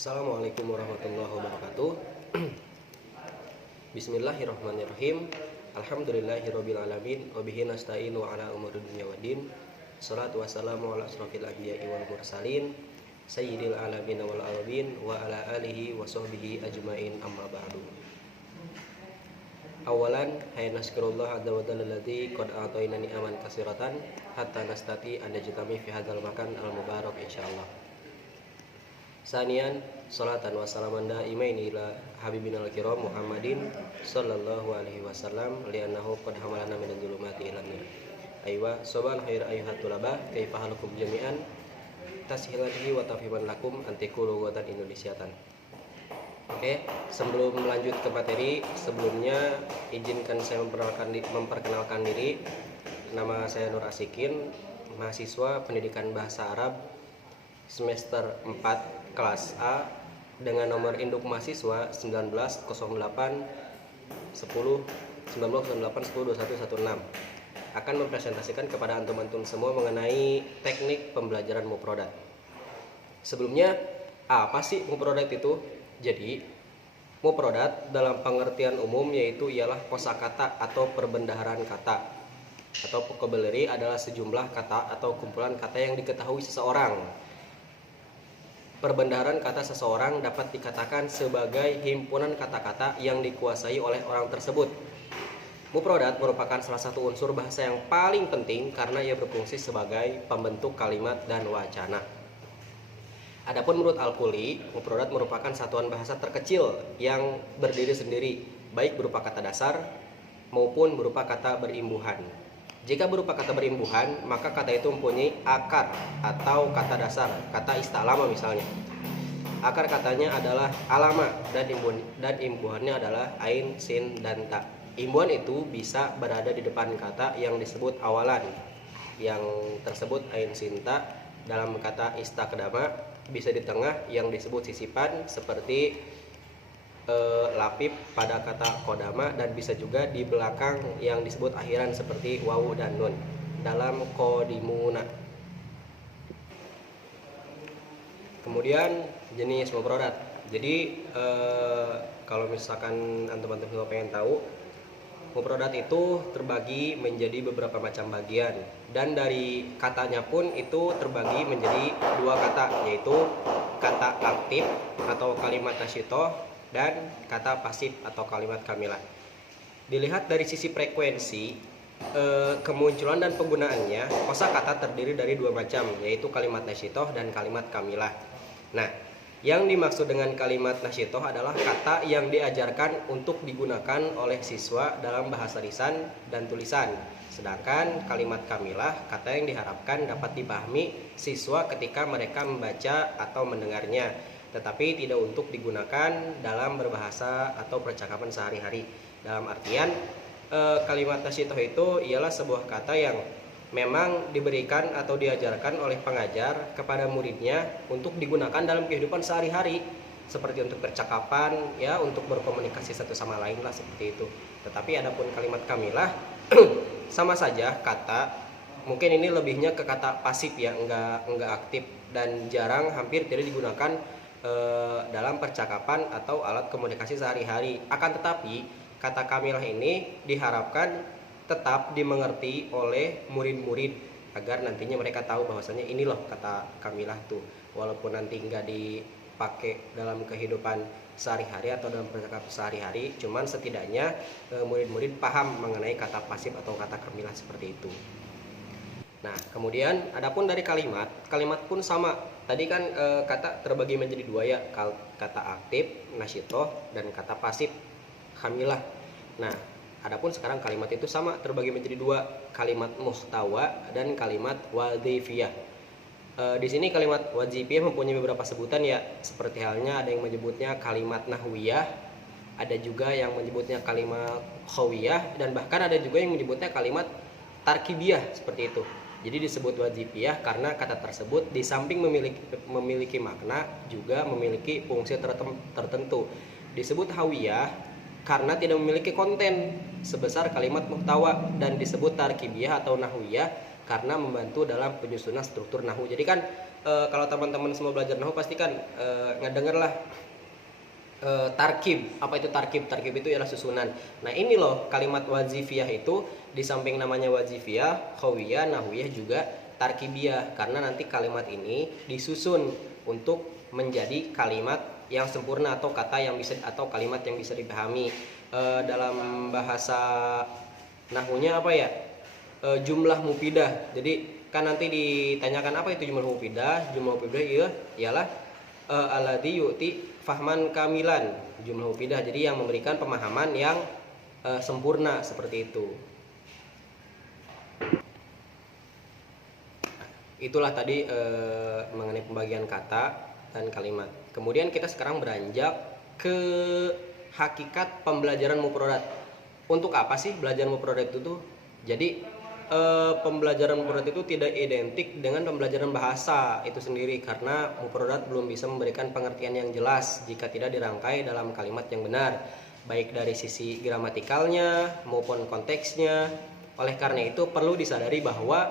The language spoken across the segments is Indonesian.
Assalamualaikum warahmatullahi wabarakatuh. Bismillahirrahmanirrahim. Alhamdulillahirabbil alamin wa bihi nasta'inu ala umuri dunya waddin. Shalatu wassalamu ala asrofil anbiya'i wal mursalin sayyidil alamin wal arabin wa ala alihi wa sahbihi ajmain amma ba'du. Awalan hayya nasykurullah azza wa jalla alladzi qad a'tainani aman katsiratan hatta nastati an najtami fi hadzal makan al mubarak insyaallah. Sanian salatan wa salaman daimaini ila habibinal kiram Muhammadin sallallahu alaihi wasallam li'annahu qad hamalana minadz zulumati ilan nur. Aywa sabal khair ayyuhat tulabah kaifa halukum jami'an tashilanhi wa tafhiman lakum antiqulu watan indonesiatan. Oke, sebelum melanjut ke materi, sebelumnya izinkan saya memperkenalkan diri. Nama saya Nur Asikin, mahasiswa Pendidikan Bahasa Arab semester 4 kelas A dengan nomor induk mahasiswa 1908 10 akan mempresentasikan kepada antum-antum semua mengenai teknik pembelajaran Mufradat. Sebelumnya, apa sih Mufradat itu? Jadi, Mufradat dalam pengertian umum yaitu ialah kosakata atau perbendaharaan kata, atau vocabulary adalah sejumlah kata atau kumpulan kata yang diketahui seseorang. Perbendaharaan kata seseorang dapat dikatakan sebagai himpunan kata-kata yang dikuasai oleh orang tersebut. Mufradat merupakan salah satu unsur bahasa yang paling penting karena ia berfungsi sebagai pembentuk kalimat dan wacana. Adapun menurut Al-Kuli, mufradat merupakan satuan bahasa terkecil yang berdiri sendiri, baik berupa kata dasar maupun berupa kata berimbuhan. Jika berupa kata berimbuhan, maka kata itu mempunyai akar atau kata dasar, kata istalama misalnya. Akar katanya adalah alama dan imbuhannya adalah ain, sin, dan ta. Imbuhan itu bisa berada di depan kata yang disebut awalan, yang tersebut ain, sin, ta. Dalam kata istakdama bisa di tengah yang disebut sisipan seperti lapip pada kata kodama, dan bisa juga di belakang yang disebut akhiran seperti wawu dan nun dalam kodimuna. Kemudian jenis mufradat. Jadi kalau misalkan antum-antum pengen tahu, mufradat itu terbagi menjadi beberapa macam bagian, dan dari katanya pun itu terbagi menjadi dua kata, yaitu kata aktif atau kalimat nasyitoh dan kata pasif atau kalimat kamilah. Dilihat dari sisi frekuensi kemunculan dan penggunaannya, kosakata terdiri dari dua macam, yaitu kalimat nasyitoh dan kalimat kamilah. Nah, yang dimaksud dengan kalimat nasyitoh adalah kata yang diajarkan untuk digunakan oleh siswa dalam bahasa lisan dan tulisan. Sedangkan kalimat kamilah kata yang diharapkan dapat dipahami siswa ketika mereka membaca atau mendengarnya, tetapi tidak untuk digunakan dalam berbahasa atau percakapan sehari-hari. Dalam artian kalimat nasyitoh itu ialah sebuah kata yang memang diberikan atau diajarkan oleh pengajar kepada muridnya untuk digunakan dalam kehidupan sehari-hari, seperti untuk percakapan, ya, untuk berkomunikasi satu sama lain lah, seperti itu. Tetapi adapun kalimat kamilah sama saja kata, mungkin ini lebihnya ke kata pasif ya, enggak aktif, dan jarang, hampir tidak digunakan dalam percakapan atau alat komunikasi sehari-hari. Akan tetapi kata kamilah ini diharapkan tetap dimengerti oleh murid-murid agar nantinya mereka tahu bahwasanya ini loh kata kamilah tuh, walaupun nanti nggak dipakai dalam kehidupan sehari-hari atau dalam percakapan sehari-hari, cuman setidaknya murid-murid paham mengenai kata pasif atau kata kamilah seperti itu. Nah, kemudian adapun dari kalimat pun sama. Tadi kan kata terbagi menjadi dua ya, kata aktif, nasyitoh, dan kata pasif, kamilah. Nah, adapun sekarang kalimat itu sama, terbagi menjadi dua, kalimat muhtawa dan kalimat wadhifiyah. Di sini kalimat wadhifiyah mempunyai beberapa sebutan ya, seperti halnya ada yang menyebutnya kalimat nahwiyah, ada juga yang menyebutnya kalimat khawiyah, dan bahkan ada juga yang menyebutnya kalimat tarkibiyah, seperti itu. Jadi disebut wadhifiyah karena kata tersebut di samping memiliki makna juga memiliki fungsi tertentu. Disebut hawiyah karena tidak memiliki konten sebesar kalimat muhtawa, dan disebut tarkibiyah atau nahwiyah karena membantu dalam penyusunan struktur nahwu. Jadi kan kalau teman-teman semua belajar nahu pasti kan ngedenger lah tarkib. Apa itu tarkib? Tarkib itu ialah susunan. Nah ini loh kalimat wazifiyah itu di samping namanya wazifiyah, khawiyah, nahwiyah juga tarkibiyah, karena nanti kalimat ini disusun untuk menjadi kalimat yang sempurna atau kata yang bisa atau kalimat yang bisa dipahami. Dalam bahasa nahwunya apa ya? Jumlah mufidah. Jadi kan nanti ditanyakan apa itu jumlah mufidah? Jumlah mufidah ialah alladzi yu'ti fahman kamilan, jumlah mufidah, jadi yang memberikan pemahaman yang sempurna, seperti itu. Itulah tadi mengenai pembagian kata dan kalimat. Kemudian kita sekarang beranjak ke hakikat pembelajaran mufradat. Untuk apa sih belajar mufradat itu tuh? Jadi pembelajaran mufradat itu tidak identik dengan pembelajaran bahasa itu sendiri, karena mufradat belum bisa memberikan pengertian yang jelas jika tidak dirangkai dalam kalimat yang benar, baik dari sisi gramatikalnya maupun konteksnya. Oleh karena itu perlu disadari bahwa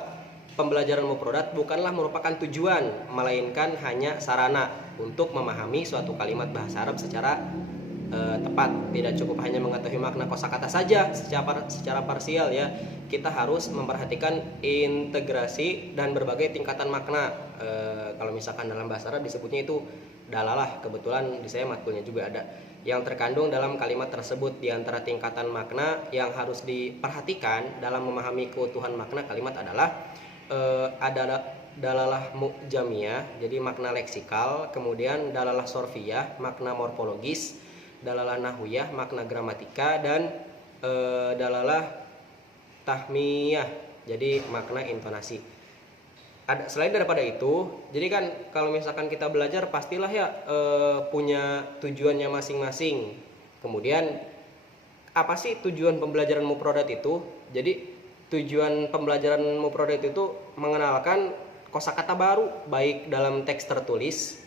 pembelajaran mufradat bukanlah merupakan tujuan, melainkan hanya sarana untuk memahami suatu kalimat bahasa Arab secara tepat. Tidak cukup hanya mengetahui makna kosakata saja secara parsial ya. Kita harus memperhatikan integrasi dan berbagai tingkatan makna. Kalau misalkan dalam bahasa Arab disebutnya itu dalalah, kebetulan di saya matkulnya juga ada, yang terkandung dalam kalimat tersebut. Di antara tingkatan makna yang harus diperhatikan dalam memahami keutuhan makna kalimat adalah dalalah mu'jamiyah, jadi makna leksikal, kemudian dalalah sorfiyah, makna morfologis, dalalah nahwiyah, makna gramatika, dan dalalah tahmiyah, jadi makna intonasi. Selain daripada itu, jadi kan kalau misalkan kita belajar pastilah ya punya tujuannya masing-masing. Kemudian apa sih tujuan pembelajaran mufradat itu? Jadi tujuan pembelajaran mufradat itu mengenalkan kosakata baru, baik dalam teks tertulis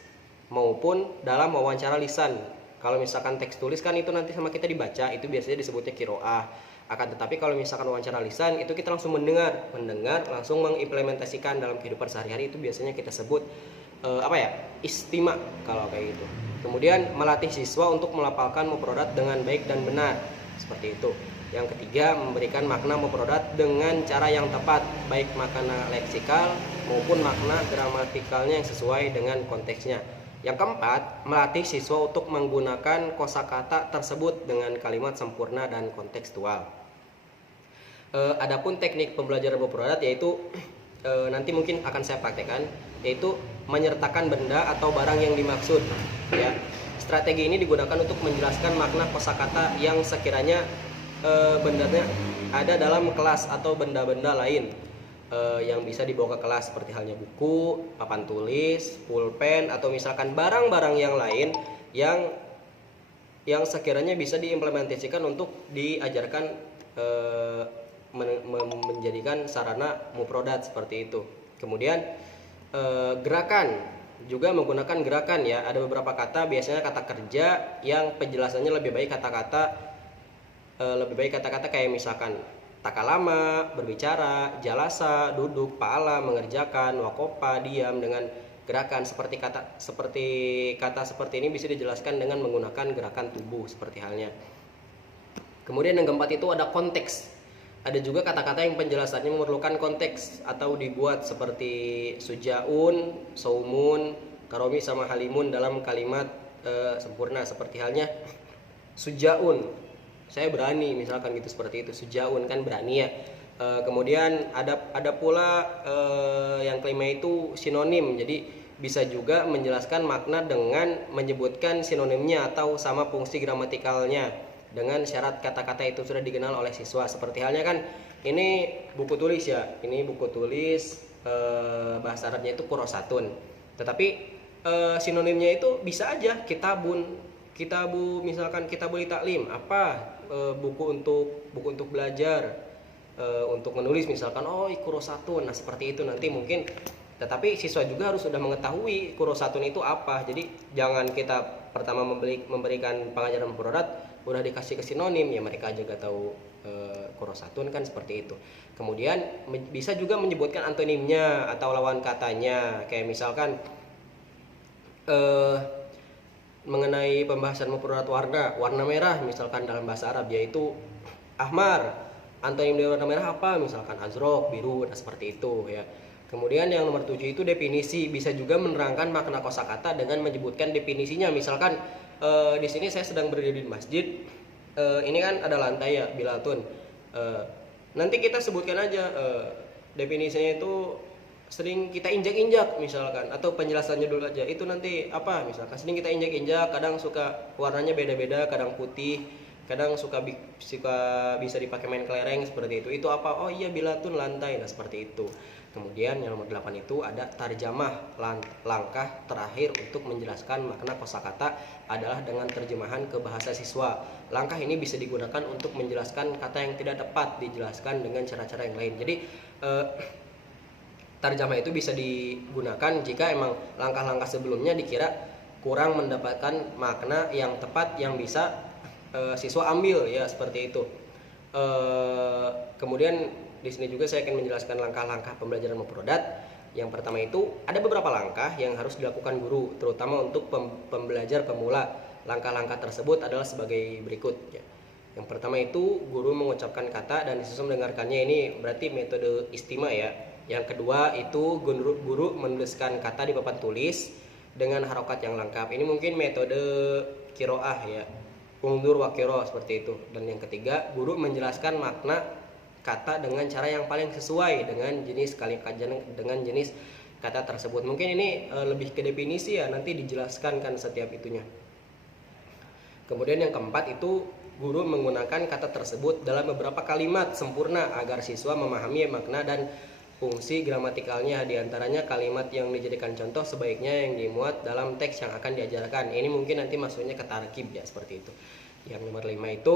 maupun dalam wawancara lisan. Kalau misalkan teks tulis kan itu nanti sama kita dibaca, itu biasanya disebutnya qiraah. Akan tetapi kalau misalkan wawancara lisan itu kita langsung mendengar langsung mengimplementasikan dalam kehidupan sehari-hari, itu biasanya kita sebut istima kalau kayak gitu. Kemudian melatih siswa untuk melafalkan mufradat dengan baik dan benar, seperti itu. Yang ketiga, memberikan makna mufradat dengan cara yang tepat, baik makna leksikal maupun makna gramatikalnya yang sesuai dengan konteksnya. Yang keempat, melatih siswa untuk menggunakan kosakata tersebut dengan kalimat sempurna dan kontekstual. Adapun teknik pembelajaran mufradat yaitu nanti mungkin akan saya praktekkan, yaitu menyertakan benda atau barang yang dimaksud ya. Strategi ini digunakan untuk menjelaskan makna kosakata yang sekiranya bendanya ada dalam kelas atau benda-benda lain yang bisa dibawa ke kelas, seperti halnya buku, papan tulis, pulpen, atau misalkan barang-barang yang lain yang sekiranya bisa diimplementasikan untuk diajarkan menjadikan sarana mufradat, seperti itu. Kemudian gerakan, juga menggunakan gerakan ya. Ada beberapa kata, biasanya kata kerja yang penjelasannya lebih baik kata-kata kayak misalkan takalama, berbicara, jalasa, duduk, pa'ala, mengerjakan, wakopa, diam, dengan gerakan seperti kata seperti ini bisa dijelaskan dengan menggunakan gerakan tubuh, seperti halnya. Kemudian yang keempat itu ada konteks. Ada juga kata-kata yang penjelasannya memerlukan konteks atau dibuat, seperti sujaun, saumun, karomi, sama halimun dalam kalimat sempurna, seperti halnya sujaun, saya berani, misalkan gitu, seperti itu. Sujaun kan berani ya. Kemudian ada pula yang kelima itu sinonim. Jadi bisa juga menjelaskan makna dengan menyebutkan sinonimnya atau sama fungsi gramatikalnya, dengan syarat kata-kata itu sudah dikenal oleh siswa. Seperti halnya kan ini buku tulis ya, ini buku tulis bahasa Arabnya itu kurosatun, tetapi sinonimnya itu bisa aja misalkan kitabul taklim, buku untuk belajar, untuk menulis misalkan kurosatun. Nah seperti itu nanti mungkin, tetapi siswa juga harus sudah mengetahui kurosatun itu apa. Jadi jangan kita pertama memberikan pengajaran mufradat udah dikasih ke sinonim ya mereka aja gak tahu kurosatun kan seperti itu. Kemudian bisa juga menyebutkan antonimnya atau lawan katanya, kayak misalkan mengenai pembahasan mufradat warna merah misalkan dalam bahasa Arab yaitu ahmar, antonim dari warna merah apa, misalkan azraq, biru, dan seperti itu ya. Kemudian yang nomor 7 itu definisi, bisa juga menerangkan makna kosakata dengan menyebutkan definisinya. Misalkan di sini saya sedang berdiri di masjid, ini kan ada lantai ya, bilatun. Nanti kita sebutkan aja definisinya itu sering kita injak-injak misalkan, atau penjelasannya dulu aja. Itu nanti apa, misalkan sering kita injak-injak, kadang suka warnanya beda-beda, kadang putih, kadang suka bisa dipakai main kelereng seperti itu. Itu apa? Oh iya, bilatun, lantai. Nah, seperti itu. Kemudian yang nomor 8 itu ada tarjamah, langkah terakhir untuk menjelaskan makna kosakata adalah dengan terjemahan ke bahasa siswa. Langkah ini bisa digunakan untuk menjelaskan kata yang tidak tepat dijelaskan dengan cara-cara yang lain. Jadi tarjamah itu bisa digunakan jika emang langkah-langkah sebelumnya dikira kurang mendapatkan makna yang tepat yang bisa siswa ambil ya, seperti itu. Kemudian di sini juga saya akan menjelaskan langkah-langkah pembelajaran mufradat. Yang pertama itu ada beberapa langkah yang harus dilakukan guru, terutama untuk pembelajar pemula. Langkah-langkah tersebut adalah sebagai berikut ya. Yang pertama itu guru mengucapkan kata dan siswa mendengarkannya, ini berarti metode istima ya. Yang kedua itu guru menuliskan kata di papan tulis dengan harokat yang lengkap. Ini mungkin metode kiroah ya, undur wa kiro, seperti itu. Dan yang ketiga, guru menjelaskan makna kata dengan cara yang paling sesuai dengan jenis dengan jenis kata tersebut. Mungkin ini lebih ke definisi ya, nanti dijelaskan kan setiap itunya. Kemudian yang keempat itu guru menggunakan kata tersebut dalam beberapa kalimat sempurna agar siswa memahami makna dan fungsi gramatikalnya. Di antaranya kalimat yang dijadikan contoh sebaiknya yang dimuat dalam teks yang akan diajarkan. Ini mungkin nanti masuknya ke tarkib ya, seperti itu. Yang nomor 5 itu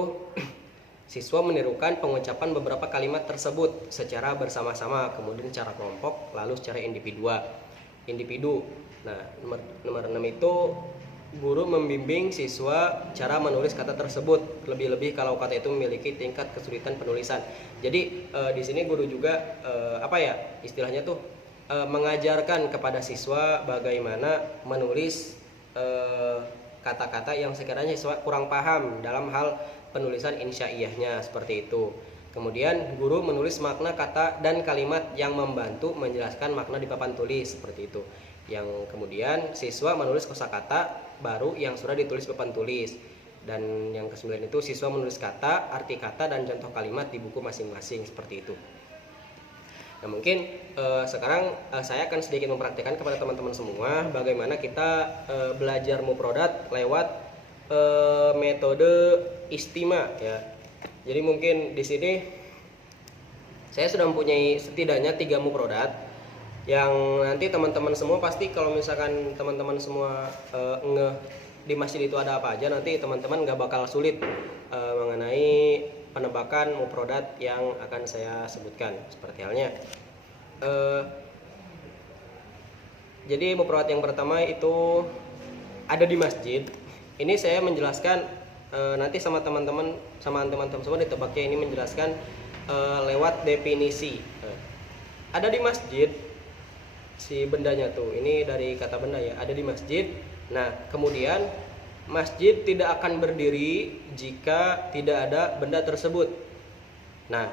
siswa menirukan pengucapan beberapa kalimat tersebut secara bersama-sama, kemudian secara kelompok, lalu secara individu. Nah, nomor 6 itu guru membimbing siswa cara menulis kata tersebut, lebih-lebih kalau kata itu memiliki tingkat kesulitan penulisan. Jadi di sini guru juga istilahnya tuh mengajarkan kepada siswa bagaimana menulis kata-kata yang sekiranya siswa kurang paham dalam hal penulisan insyaiyahnya, seperti itu. Kemudian guru menulis makna kata dan kalimat yang membantu menjelaskan makna di papan tulis, seperti itu. Yang kemudian siswa menulis kosakata baru yang sudah ditulis papan tulis. Dan yang ke-9 itu siswa menulis kata, arti kata, dan contoh kalimat di buku masing-masing, seperti itu. Nah, mungkin sekarang saya akan sedikit mempraktikkan kepada teman-teman semua bagaimana kita belajar mufradat lewat metode istima ya. Jadi mungkin di sini saya sudah mempunyai setidaknya 3 mufradat yang nanti teman-teman semua pasti kalau misalkan teman-teman semua di masjid itu ada apa aja, nanti teman-teman nggak bakal sulit mengenai penebakan mufradat yang akan saya sebutkan. Seperti halnya jadi mufradat yang pertama itu ada di masjid. Ini saya menjelaskan nanti sama teman-teman semua ditebaknya, ini menjelaskan lewat definisi. Ada di masjid, si bendanya tuh, ini dari kata benda ya, ada di masjid. Nah, kemudian masjid tidak akan berdiri jika tidak ada benda tersebut. Nah,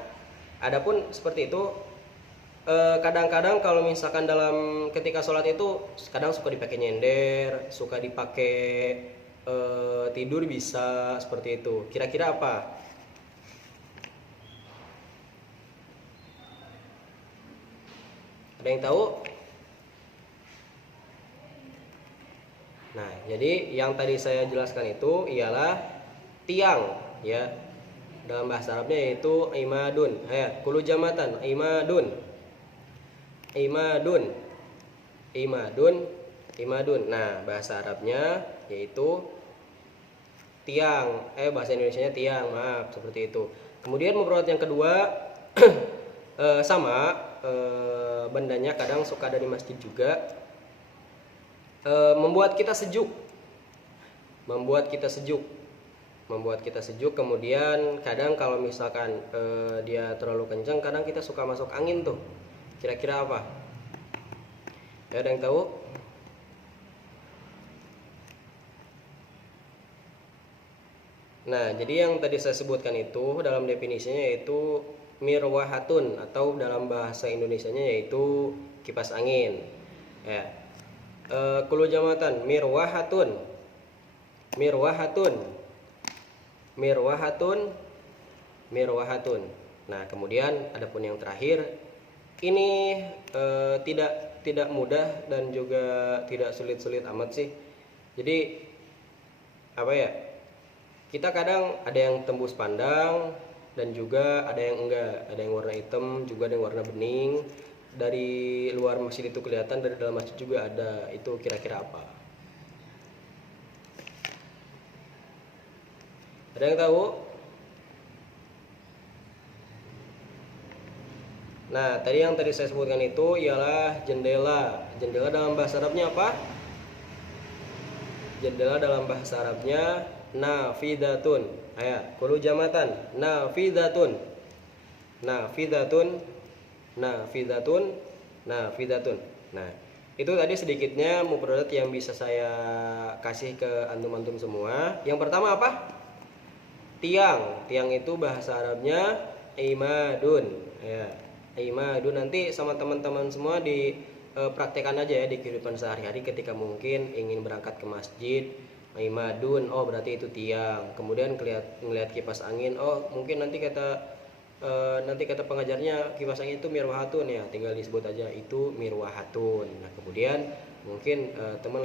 adapun seperti itu, kadang-kadang kalau misalkan dalam ketika sholat itu kadang suka dipakai nyender, suka dipakai tidur, bisa seperti itu. Kira-kira apa? Ada yang tahu? Nah, jadi yang tadi saya jelaskan itu ialah tiang ya. Dalam bahasa Arabnya yaitu imadun. Kulu jamatan, imadun. Nah, bahasa Arabnya yaitu tiang. Bahasa Indonesianya tiang, maaf, seperti itu. Kemudian mufradat yang kedua sama, bendanya kadang suka ada di masjid juga. Membuat kita sejuk. membuat kita sejuk. Kemudian kadang kalau misalkan dia terlalu kencang, kadang kita suka masuk angin tuh. Kira-kira apa? Ya, ada yang tahu? Nah, jadi yang tadi saya sebutkan itu dalam definisinya yaitu mirwahatun, atau dalam bahasa Indonesianya yaitu kipas angin. Ya. Kulu jamatan mirwahatun, mirwahatun, mirwahatun, mirwahatun. Nah, kemudian adapun yang terakhir ini tidak mudah dan juga tidak sulit-sulit amat sih. Jadi apa ya? Kita kadang ada yang tembus pandang dan juga ada yang enggak, ada yang warna hitam, juga ada yang warna bening. Dari luar masjid itu kelihatan, dari dalam masjid juga ada. Itu kira-kira apa? Ada yang tahu? Nah, yang tadi saya sebutkan itu ialah jendela. Jendela dalam bahasa Arabnya apa? Jendela dalam bahasa Arabnya nafidatun. Ayo, kulu jamatan. Nafidatun. Nafidatun. Nafidatun. Nafidatun. Nah, itu tadi sedikitnya mufradat yang bisa saya kasih ke antum-antum semua. Yang pertama apa? Tiang. Tiang itu bahasa Arabnya imadun. Ya, imadun. Nanti sama teman-teman semua di praktekkan aja ya di kehidupan sehari-hari ketika mungkin ingin berangkat ke masjid. Imadun, oh berarti itu tiang. Kemudian ngelihat kipas angin, oh mungkin nanti kata pengajarnya kipas angin itu mirwahatun, ya tinggal disebut aja itu mirwahatun. Nah, kemudian mungkin teman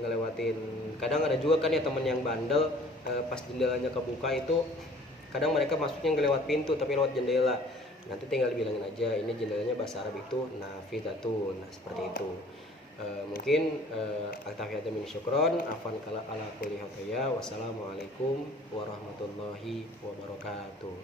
ngelewatin, kadang ada juga kan ya teman yang bandel, pas jendelanya kebuka itu kadang mereka masuknya nggak lewat pintu tapi lewat jendela. Nanti tinggal dibilangin aja ini jendelanya bahasa Arab itu nafidatun. Nah, seperti itu. Mungkin aktafiyatu min syukron afan kala ala kulli hataya. Wassalamualaikum warahmatullahi wabarakatuh.